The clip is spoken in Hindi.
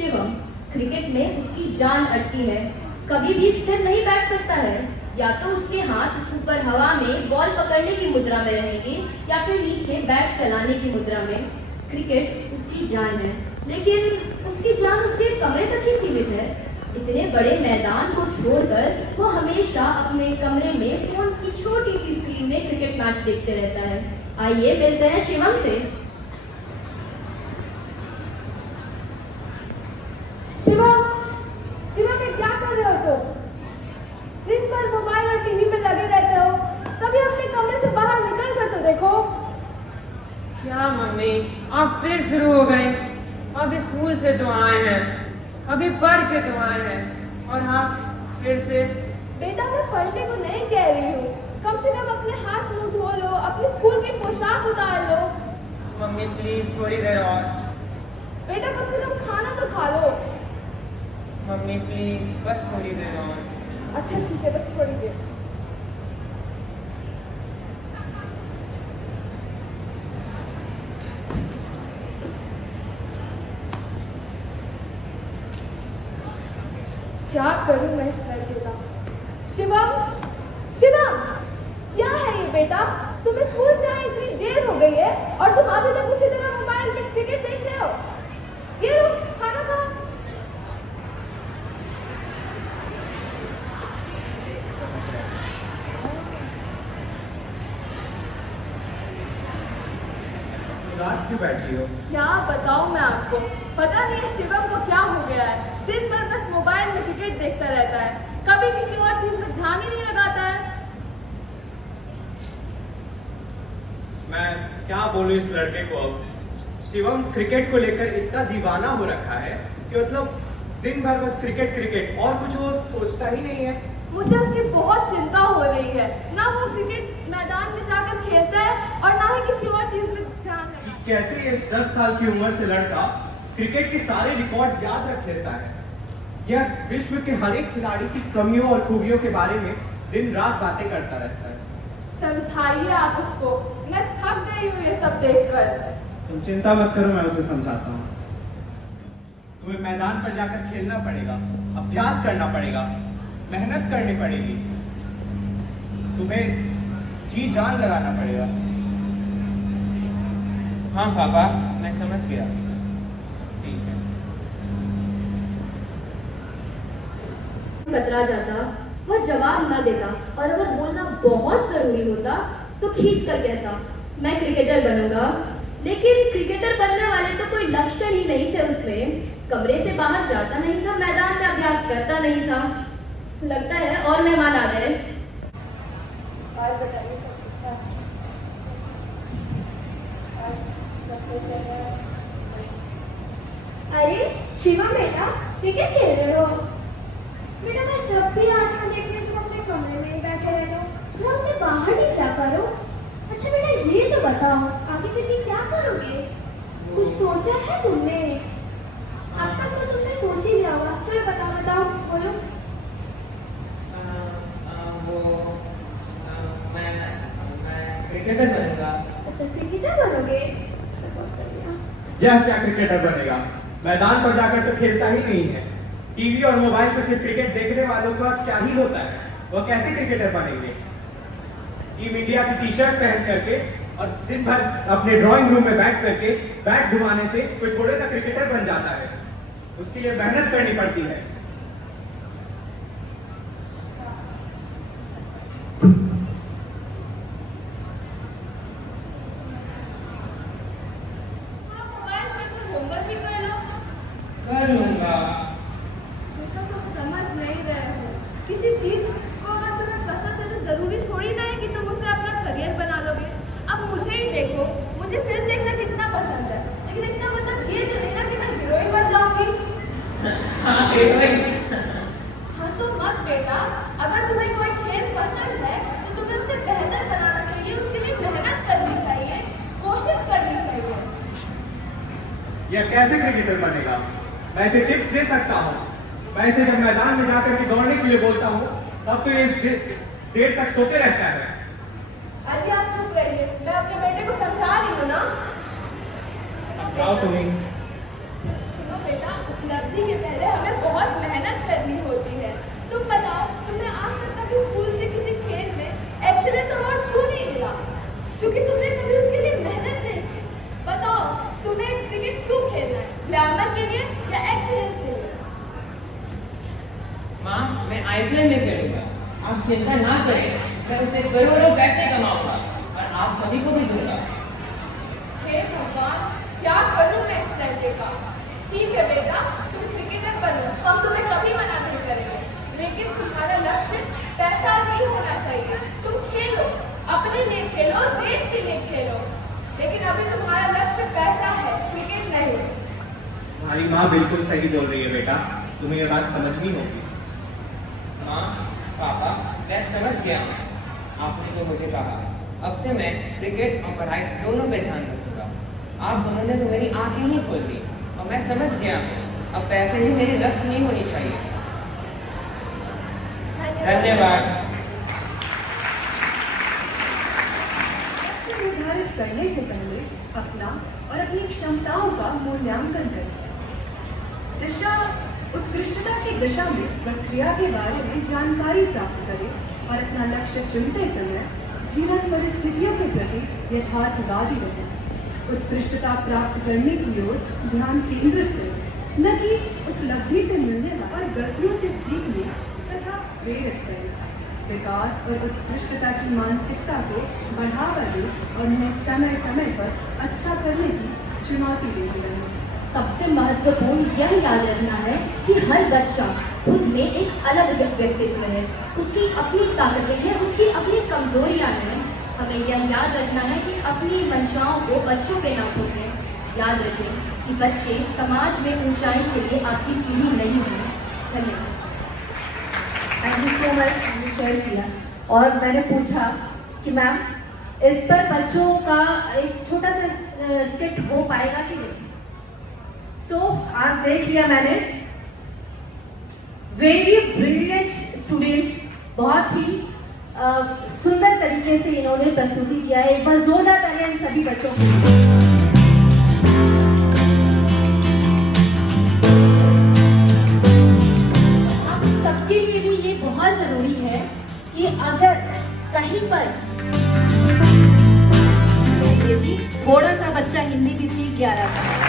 शिवम, क्रिकेट में उसकी जान अटकी है। कभी भी स्थिर नहीं बैठ सकता है। या तो उसके हाथ ऊपर हवा में बॉल पकड़ने की मुद्रा में रहेंगे या फिर नीचे बैट चलाने की मुद्रा में। क्रिकेट उसकी जान है, लेकिन उसकी जान उसके कमरे तक ही सीमित है। इतने बड़े मैदान को छोड़कर वो हमेशा अपने कमरे में फोन की छोटी सी स्क्रीन में क्रिकेट मैच देखते रहता है। आइए मिलते हैं शिवम से। शिवम, शिवम ये क्या कर रहे हो तुम? दिन भर मोबाइल और टीवी में लगे रहते हो, कभी अपने कमरे से बाहर निकल कर तो देखो। क्या मम्मी, आप फिर शुरू हो गए? अभी स्कूल से तो आए हैं, अभी पढ़ के तो आए हैं, और हाँ फिर से। बेटा मैं पढ़ने को नहीं कह रही हूँ, कम से कम अपने हाथ मुंह धो लो, अपने स्कूल की पोशाक उतार लो। मम्मी प्लीज थोड़ी देर और। बेटा कम से कम खाना तो खा लो। मम्मी प्लीज बस थोड़ी देर और। अच्छा ठीक है, बस थोड़ी देर। क्या करूं मैं इस लड़के का? शिवम, शिवम, क्या है ये बेटा? तुम स्कूल से आए इतनी देर हो गई है और तुम अभी तक उसी तरह मोबाइल में क्रिकेट देख रहे हो। ये लो खाना खाओ। उदास क्यों बैठी हो? क्या बताऊं मैं आपको, पता नहीं है शिवम को क्या हो गया है। दिन भर बस मोबाइल में क्रिकेट देखता रहता है, कभी किसी और चीज में ध्यान ही नहीं लगाता है। मैं क्या बोलूं इस लड़के को अब। शिवम क्रिकेट को लेकर इतना दीवाना हो रखा है कि मतलब दिन भर बस क्रिकेट क्रिकेट और कुछ वो सोचता ही नहीं है। मुझे उसकी बहुत चिंता हो रही है। ना वो क्रिकेट मैदान में जाकर खेलता है और ना ही किसी और चीज में ध्यान लगाता है। कैसे ये 10 साल की उम्र से लड़का क्रिकेट के सारे रिकॉर्ड्स याद रख लेता है। यह विश्व के हर एक खिलाड़ी की कमियों और खूबियों के बारे में दिन रात बातें करता रहता है। समझाइए आप उसको, मैं थक गई हूँ ये सब देखकर। तुम चिंता मत करो, मैं उसे समझाता हूँ। तुम्हें मैदान पर जाकर खेलना पड़ेगा, अभ्यास करना पड़ेगा, मेहनत करनी पड़ेगी, तुम्हें जी जान लगाना पड़ेगा। हाँ पापा, मैं समझ गया। ठीक है। कतरा जाता, वह जवाब न देता और अगर बोलना बहुत जरूरी होता तो खींच कर कहता, मैं क्रिकेटर बनूंगा। लेकिन क्रिकेटर बनने वाले तो कोई लक्षण ही नहीं थे उसमें। कमरे से बाहर जाता नहीं था, मैदान में अभ्यास करता नहीं था। लगता है और मेहमान आ गए। और बताइए सब ठीक है? और सब कैसे है? अरे शिवा बेटा, क्रिकेट खेल रहे हो? बेटा मैं जब भी आती हूँ देखती हूँ तुम अपने कमरे में ही बैठे रहते हो, रोज से बाहर नहीं क्या करो? अच्छा बेटा ये तो बताओ, आगे चल के क्या करोगे? कुछ सोचा है तुमने? अब तक तो तुमने सोच ही लिया होगा। चलो बताओ बताओ, बोलो। मैं क्रिकेटर बनूंगा। अच्छा क्रिकेटर बनोगे? सपोर्ट कर दिया। यह क्या क्रिकेटर बनेगा? मैदान पर जाकर तो खेलता ही नहीं है। टीवी और मोबाइल पर सिर्फ क्रिकेट देखने वालों का क्या ही होता है? वह कैसे क्रिकेटर बनेंगे? टीम इंडिया की टी शर्ट पहन करके और दिन भर अपने ड्राइंग रूम में बैठ करके बैट घुमाने से कोई थोड़े ना क्रिकेटर बन जाता है। उसके लिए मेहनत करनी पड़ती है। आप मोबाइल छोड़कर होमवर्क भी कर लो। कर लूंगा। बेटा तुम समझ नहीं रहे हो, किसी चीज को अगर तुम्हें पसंद है तो जरूरी थोड़ी ना है कि तुम उसे अपना करियर बना लोगे। अब मुझे ही देखो, मुझे फिल्म देखना कितना पसंद है, लेकिन इसका मतलब ये तो नहीं ना कि मैं हीरोइन बन जाऊंगी। हंसो मत बेटा, अगर तुम्हें कोई खेल पसंद है तो तुम्हें उसे बेहतर बनाना चाहिए, उसके लिए मेहनत करनी चाहिए, कोशिश करनी चाहिए। यह कैसे क्रिकेटर बनेगा? मैं इसे टिप्स दे सकता हूँ। मैं इसे जब मैदान में जाकर के दौड़ने के लिए बोलता हूँ तब तो ये देर तक सोते रहता है। अजी आप चुप रहिए, मैं अपने बेटे को समझा रही हूँ ना। जाओ तुम्हें। सुनो बेटा, उपलब्धि के लिए या एक्सीलेंस के लिए? माँ, मैं IPL में खेलूंगा। आप चिंता ना करें, मैं उसे करोड़ों पैसे कमाऊंगा और आप सभी को भी दूंगा। हे भगवान, क्या करूं मैं इस लड़के का? ठीक है बेटा, तुम क्रिकेटर बनो, हम तुम्हें कभी मना नहीं करेंगे, लेकिन तुम्हारा लक्ष्य पैसा नहीं होना चाहिए। तुम खेलो, अपने लिए खेलो, देश के लिए खेलो, लेकिन अभी तुम्हारा लक्ष्य पैसा है, क्रिकेट नहीं। तुम्हारी माँ बिल्कुल सही बोल रही है बेटा, तुम्हें ये बात समझनी होगी। माँ, पापा, मैं समझ गया हूँ आपने जो मुझे कहा। अब से मैं क्रिकेट और पढ़ाई दोनों पे ध्यान रखूंगा। आप दोनों ने तो मेरी आंखें ही खोल दी और मैं समझ गया हूँ अब पैसे ही मेरी लक्ष्य नहीं होनी चाहिए। धन्यवाद। लक्ष्य निर्धारित करने से पहले अपना और अपनी क्षमताओं का मूल्यांकन करें। दिशा उत्कृष्टता की दिशा में प्रक्रिया के बारे में जानकारी प्राप्त करें और अपना लक्ष्य चुनते समय जीवन परिस्थितियों के प्रति यथार्थवादी रहें। उत्कृष्टता प्राप्त करने की ओर ध्यान केंद्रित करें, न कि उपलब्धि से मिलने वाले और गलतियों से सीखने तथा प्रेरित करें। विकास और उत्कृष्टता की मानसिकता को बढ़ावा दें और उन्हें समय समय पर अच्छा करने की चुनौती देती रहें। सबसे महत्वपूर्ण यह याद रखना है कि हर बच्चा खुद में एक अलग व्यक्तित्व है, उसकी अपनी ताकतें हैं, उसकी अपनी कमजोरियां हैं। हमें यह याद रखना है कि अपनी मंशाओं को बच्चों पे ना थोपें। याद रखें कि बच्चे समाज में ऊंचाई के लिए आपकी सीढ़ी नहीं हैं। धन्यवाद। Thank you so much, share किया। और मैंने पूछा कि मैम इस पर बच्चों का एक छोटा सा स्किट हो पाएगा कि नहीं। सो आज देख लिया मैंने, वेरी ब्रिलियंट स्टूडेंट्स, बहुत ही सुंदर तरीके से इन्होंने प्रस्तुति किया है। एक बार जोरदार तालियां इन सभी बच्चों को। सबके लिए भी ये बहुत जरूरी है कि अगर कहीं पर जी थोड़ा सा बच्चा हिंदी भी सीख गया रहता है